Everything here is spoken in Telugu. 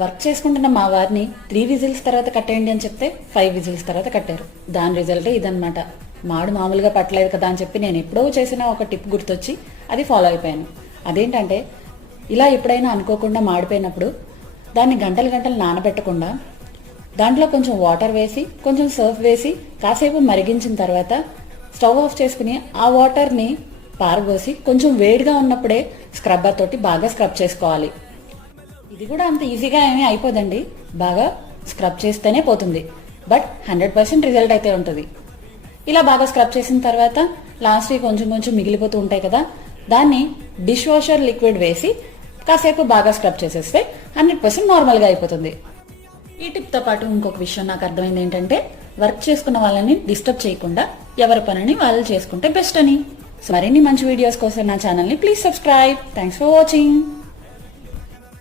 వర్క్ చేసుకుంటున్న మా వారిని 3 విజిల్స్ తర్వాత కట్టేయండి అని చెప్తే 5 విజిల్స్ తర్వాత కట్టారు. దాని రిజల్టే ఇదనమాట. మాడు మామూలుగా పట్టలేదు కదా అని చెప్పి నేను ఎప్పుడో చేసిన ఒక టిప్ గుర్తొచ్చి అది ఫాలో అయిపోయాను. అదేంటంటే, ఇలా ఎప్పుడైనా అనుకోకుండా మాడిపోయినప్పుడు దాన్ని గంటలు గంటలు నానబెట్టకుండా దాంట్లో కొంచెం వాటర్ వేసి కొంచెం సర్ఫ్ వేసి కాసేపు మరిగించిన తర్వాత స్టవ్ ఆఫ్ చేసుకుని ఆ వాటర్ని పారబోసి కొంచెం వేడిగా ఉన్నప్పుడే స్క్రబ్బర్ తోటి బాగా స్క్రబ్ చేసుకోవాలి. ఇది కూడా అంత ఈజీగా ఏమీ అయిపోదండి, బాగా స్క్రబ్ చేస్తేనే పోతుంది. బట్ 100% రిజల్ట్ అయితే ఉంటుంది. ఇలా బాగా స్క్రబ్ చేసిన తర్వాత లాస్ట్కి కొంచెం కొంచెం మిగిలిపోతూ ఉంటాయి కదా, దాన్ని డిష్ వాషర్ లిక్విడ్ వేసి కాసేపు బాగా స్క్రబ్ చేసేస్తే 100% నార్మల్గా అయిపోతుంది. ఈ టిప్తో పాటు ఇంకొక విషయం నాకు అర్థమైంది ఏంటంటే, వర్క్ చేసుకున్న వాళ్ళని డిస్టర్బ్ చేయకుండా ఎవరి పనిని వాళ్ళు చేసుకుంటే బెస్ట్ అని. మరిన్ని మంచి వీడియోస్ కోసం నా ఛానల్ని please subscribe. Thanks for watching.